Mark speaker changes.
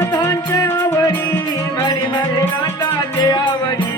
Speaker 1: नाथांचे आवडी हरी हरे नाथाचे आवडी.